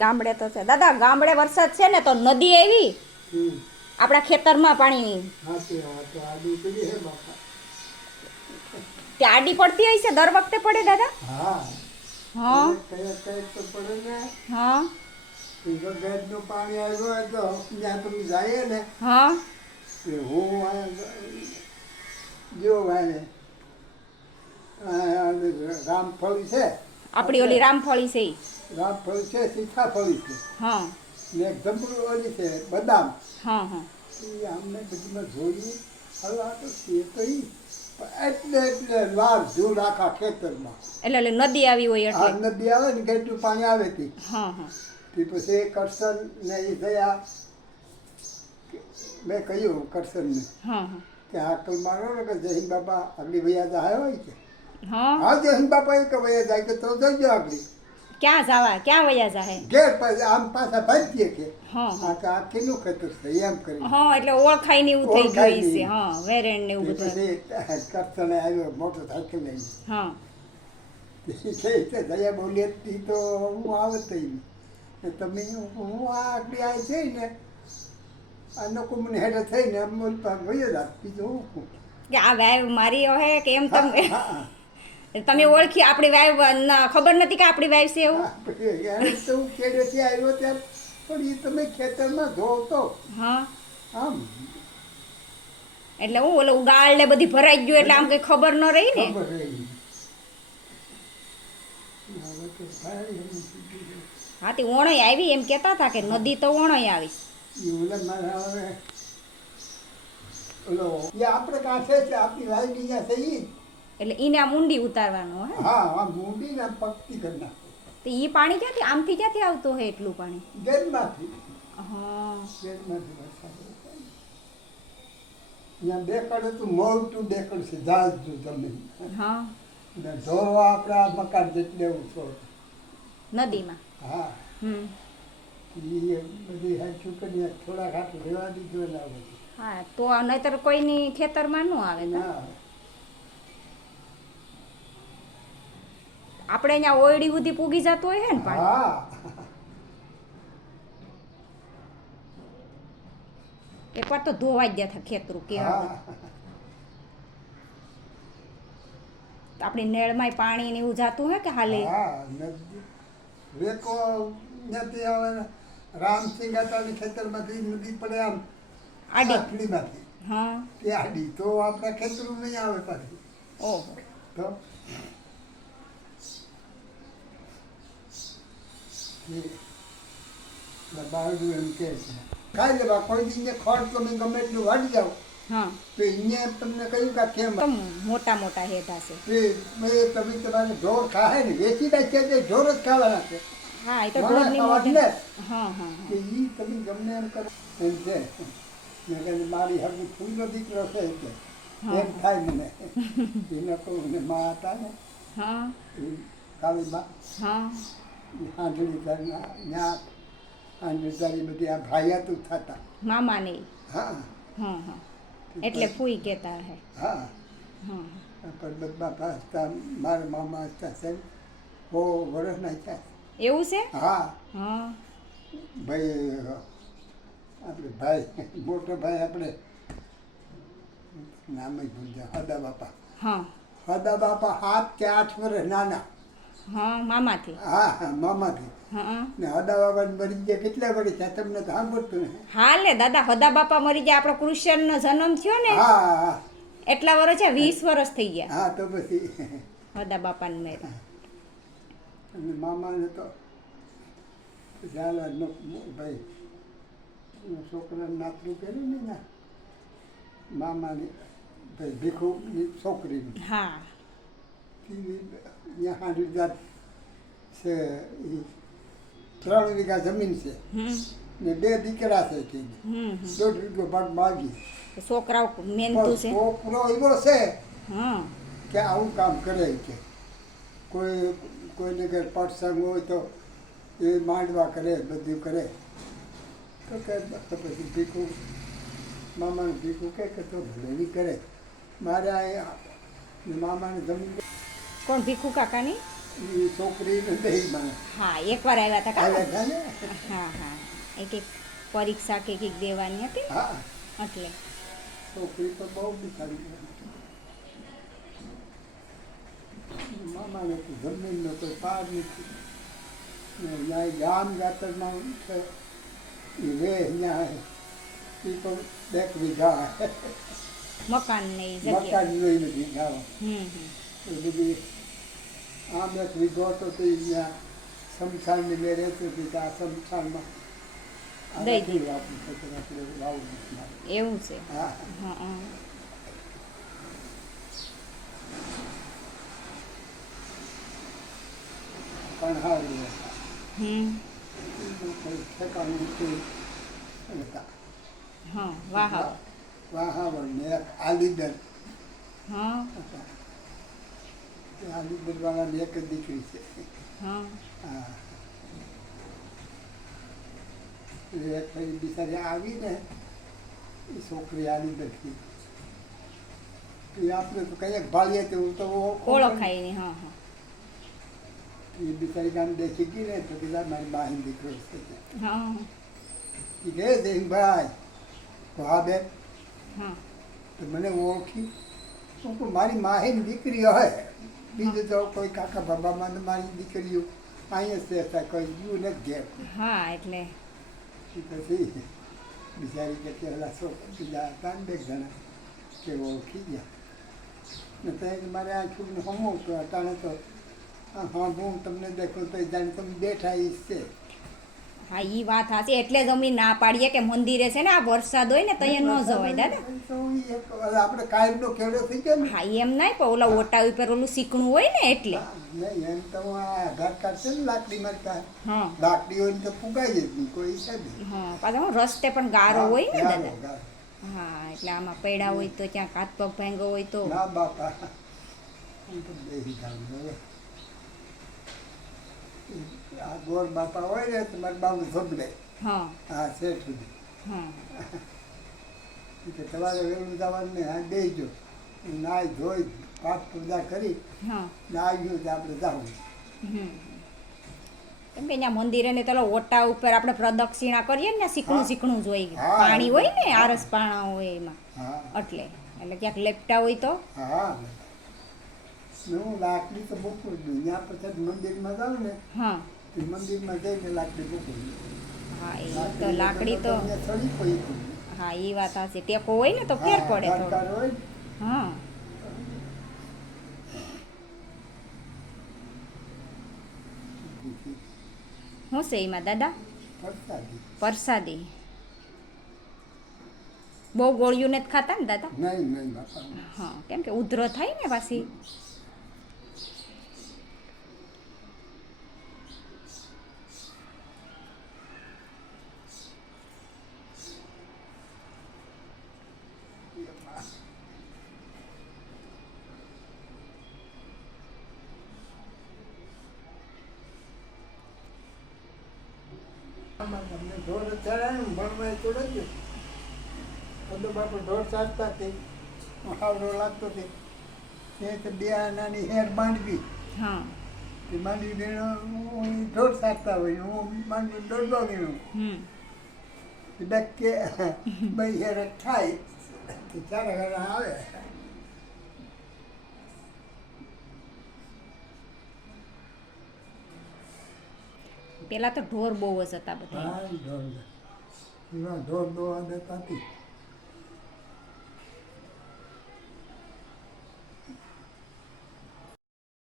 ગામડે તો છે દાદા, ગામડે વરસાદ છે ને તો નદી આવી આપણા ખેતરમાં પાણીની ત્યાં આડી પડતી હોય છે દર વખતે પડે દાદા? હા હા પાણી આવ્યું હોય તો ત્યાં તમે જાય ને હા હું જો વાને રામફળી છે, આપણી ઓલી રામફળી છે રામફળી છે, સીતાફળી છે, હા ને એક જંબુ ઓલી છે બદામ. હા હા એ અમને બધીમાં જોયું. હવે આ તો છે તો એટલે વાર જોડ આખા ખેતરમાં એટલે નદી આવી હોય આ એટલે નદી આવે ને ગેટનું પાણી આવે હતી. હા હા તે પછી કરશન ને એ થયા. મેં કહ્યું કરશનને હા હા કે હાકલ મારો ને કે જહીન બાપા આગલી ભૈયા જાય હોય કે હા હા જહીન બાપા એ કે ભૈયા જાય કે તો જઈ જાઓ આગળી ક્યાં જવા, ક્યાં વયા જાહે? ઘેર પાસે આમ પાછા ભાજીએ કે હા આ કે આ કેટલું ખેતર છે એમ કરી. હા એટલે ઓળખાય ને એવું થઈ ગયું છે. હા વેરેણ ને એવું બધું. પછી કરશને આવ્યો મોટો સાયકલ લઈને. હા કે જયા બોલી હતી તો હું આવત ને તમે હું આ આગળી આવી છે ને આ લોકો મને હેઠળ થઈને અમૂલ પાક ભયો જ બીજું હું કે આ વાવ મારી હે કે એમ તમે હા તમે ઓળખી આપણી વાવ ખબર નથી કે આપણી વાવ છે એવું? એને તો હું ખેડેથી આવ્યો ત્યારે પણ એ તમે ખેતરમાં ધો તો હા આમ એટલે હું ઓલો ગાળ ને બધી ભરાઈ ગયું એટલે આમ કઈ ખબર ન રહી ને. ખબર રહી. હવે તો થાય હા તે ઓણય આવી એમ કેતા હતા કે નદી તો ઓણય આવી. એ ઓલા મારા હવે ઓલો એ આપણે કાંઠે છે આપણી વાયડી ત્યાં છે ઈ એટલે ઈને આમ ઊંડી ઉતારવાનો હે. હા આ મૂંડી ને પગથી કરી નાખો. તો ઈ પાણી ક્યાંથી આમથી ક્યાંથી આવતું હે એટલું પાણી? ગેરમાંથી હા ગેરમાંથી વરસાદ અહીંયા ડેકડ હતું મોટું ડેકડ છે જાજુ જમીન હા ને ઢોરો આપણે આ મકાન જેટલે ઊંચો નદીમાં. હા હમ એ બધી હાચું કરીને થોડા ખાટું રહેવા દીધું ને આ બધું હા તો નહીતર કોઈની ખેતરમાં ન આવે ને. ના આપણે અહીંયા ઓયડી સુધી પૂગી જતું હોય હે ને પાણી. હા એકવાર તો ધોવાઈ ગયા હતા ખેતરું કેવા હા બધા. આપણી નેળમાંય પાણી ને એવું જાતું હે કે હાલે? હા નદી રેકો ત્યાંથી આવે ને રામસિંહ ગાતાની ખેતરમાંથી નદી પડે આમ આડી. આટલીમાંથી હા તે આડી તો આપણા ખેતરું નહીં આવે પાછી ઓહો તો બાળું એમ કે છે ખાઈ લેવા કોઈ દી ખોટ તમે ગમે એટલું વાળી જાઓ હા તો અહીંયા તમને કહ્યું કે કેમ તો મોટા મોટા હેઠા છે. તે તમે તમારે ઢોર ખાય ને વેચી નાખીએ તે ઢોર જ ખાવાના છે. હા એ તો માણસ ઢોરની ખાવા મોઢે. જ ને. હા હા કે ઈ તમે ગમે એમ કરો એમ છે મેં કહ્યું મારી હગી ફૂલનો દીકરો છે એટલે એમ થાય મને એને કહું ને મા હતા ને હા એ કાળી માં હા હાંડળી તારીના ત્યાં હાંડળી તારી બધી આ ભાયાતું થતા. મામા ને. હા હા હા એટલે ફૂઈ કહેતા હે. હા હા પરબત બાપા હતા મારા મામા હતા છે બહુ વર્ષ નાખ્યા. એવું છે? હા હા ભાઈ આપણે ભાઈ મોટો ભાઈ આપણે નામ જ ભૂલ્યા હદા બાપા. હા હદા બાપા 7 કે 8 વર્ષ નાના. હા મામાથી. હા હા મામાથી હા ને હદા બાપા મરી ગયા કેટલા વર્ષ થયા તમને તો સાંભળતું ને. હાલે દાદા હદા બાપા મરી ગયા આપણો કૃષ્ણનો જન્મ થયો ને હા હા એટલા વર્ષ છે 20 વર્ષ થઈ ગયા હા તો પછી હદા બાપાને મેરે. અને મામાને તો ચાલો ભાઈ છોકરાને નાતરું કર્યું ને ના મામાની ભાઈ ભીખુની છોકરીની હા ત્યાં હાંડી જાત છે એ 3 વીઘા જમીન છે હમ ને 2 દીકરા છે કે હમ 1.5 વીઘો ભાગ માગી છોકરાઓ મહેનતું છે. છોકરો એવો છે હા કે આવું કામ કરે કે કોઈને ઘર પટસંગ હોય તો એ માંડવા કરે બધું કરે તો કે પછી ભીખું મામાને ભીખું કે તો ભલેવી કરે મારે આ મામાને જમીન કોણ ભીખુ કાકાની? એ છોકરીને દઈ મને હા એકવાર આવ્યા હતા કા આવ્યા હતા ને. હા હા એક પરીક્ષા કે કંઈક દેવાની હતી ને હા એટલે છોકરી તો બહુ બિચારી મામાને તો જમીનનો કોઈ પાર નથી ને અહીંયા ગામ જાતરમાં છે એ વે અહીંયા એ તો 2 વીઘા મકાન ને એ જગ્યા મકાન જોઈ નથી ગામ હમ એ બધી આમ 1 વીઘો તો તે અહીંયા સમસાણની મેં રહેતી હતી કે આ સમસાણમાં દઈ દીધું. આપણું ખેતર આપણે વાવવું નથી. એવું છે હા હા પણ હારી હતા હમ બીજું કંઈ ઠેકાણું નથી હતા. હા વાહ વાહાવર ને એક આલીદર હા હતા. એ આલીદરવાળાની એક જ દીકરી છે. હા હા એ ફરી બિચારી આવીને એ છોકરી આલીદરથી એ આપણે તો કંઈક ભાળીએ તેવું તો ઓળખાય નહીં હા હા એ બિચારી ગામ દેખી ગઈ ને તો કીધા મારી બહેન દીકરો છે હા એ કહે જૈનભાઈ તો હા બેન હા તો મને ઓળખી હું કહું મારી માહીની દીકરી હોય બીજું તો કોઈ કાકા બાબામાં ને મારી દીકરીઓ અહીંયા જ રહેતા કોઈ ગયું નથી ઘેર હા એટલે એ પછી બિચારી કે પહેલાં છોકરા બીજા હતા ને 2 જણા કે ઓળખી ગયા ને ત્યાં મારે આ છોકરીને હમવું અટાણે તો હા હું તમને દેખું તો જાણે તમે બેઠા એ છે હા ઈ વાત હાચી એટલે જ અમે ના પાડીએ કે મંદિરે છે ને આ વરસાદ હોય ને તઈ ન જવાય દાદા તો આપણે કાયમનો ખેડો થઈ જાય ને હા એમ નહીં પણ ઓલા ઓટા ઉપર ઓલું શીકણું હોય ને એટલે હા, નહીં એમ તો આ આધાર કાર્ડ છે ને લાકડી મારતા હા લાકડી હોય ને તો ફૂગાઈ જ નહીં કોઈ છે નહીં. હા પાછા હું રસ્તે પણ ગારો હોય ને ગારો, દાદા ગારો. હા એટલે આમાં પડ્યા હોય તો ક્યાંક હાથ પગ ભાંગ્યો હોય તો ના બાપા હું તો બેસી જાઉં હવે આ ગોળ બાપા હોય ને તો મારા બાબુ ધોબલે હા હા શેઠ સુધી હા કે તમારે વહેલું જવાનું ને હા બેસજો નાહી ધોઈ પાઠ પૂજા કરી હા ને આવ્યું તો આપણે જવું હમ કેમ કે અહીંયા મંદિરે ને તો ઓટા ઉપર આપણે પ્રદક્ષિણા કરીએ ને શીકણું હા. શીકણું જ હોય હા. પાણી હોય ને આરસ પાણા હોય એમાં હા એટલે ક્યાંક લેપટા હોય તો હા ને હું લાકડી તો મૂકું જ નહીં ત્યાં પછી મંદિરમાં જાઉં ને હા તે મંદિરમાં જઈને લાકડી મૂકું હા એ તો લાકડી તો ચડી પડી હા એ વાત હશે ટેકો હોય ને તો ફેર પડે થોડો દરકાર હોય ને, હા શું છે એમાં દાદા પ્રસાદી. પરસાદી બહુ ગોળિયું નથી ખાતા ને દાદા નહીં નહીં બાપા હા કેમ કે ઉધરો થાય ને પાછી અમને ઢોર ચડાય ને ભણવા તોડે જ બધો બાપો ઢોર ચાટતા તે હાવડો લાગતો તે તે 2 આનાની હેર માંડવી હા તે માંડવી બેનો ઢોર ચાટતા હોય હું માંડવી દોડવા ગયો હમ બે કે ભાઈ હેર થાય તે 4 ઘણા આવે પેલા તો ઢોર બહુ જ હતા બધા હા ઢોર એવા ઢોર દોવા દેતા હતી